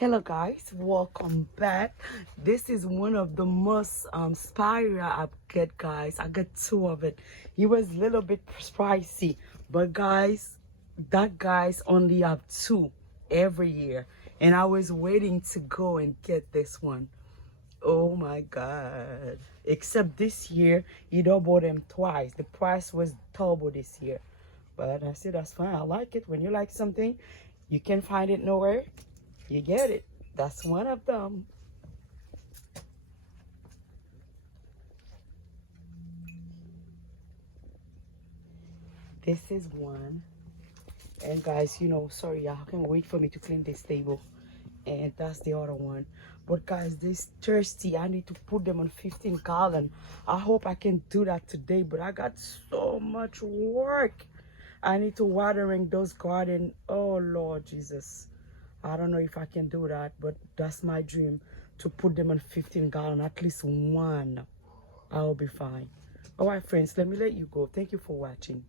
Hello guys, welcome back. This is one of the most Sparea I get, guys. I got two of it. It was a little bit pricey, but guys, that guys only have two every year, and I was waiting to go and get this one. Oh my god. Except this year you doubled them twice. The price was double this year, but I said that's fine. I like it. When you like something, you can find it nowhere, you get it. That's one of them. This is one. And guys, sorry, y'all can wait for me to clean this table. And that's the other one. But guys, this thirsty, I need to put them on 15 gallon. I hope I can do that today, but I got so much work. I need to watering those garden. Oh Lord Jesus, I don't know if I can do that, but that's my dream, to put them on 15 gallon, at least one. I'll be fine. All right friends, let me let you go. Thank you for watching.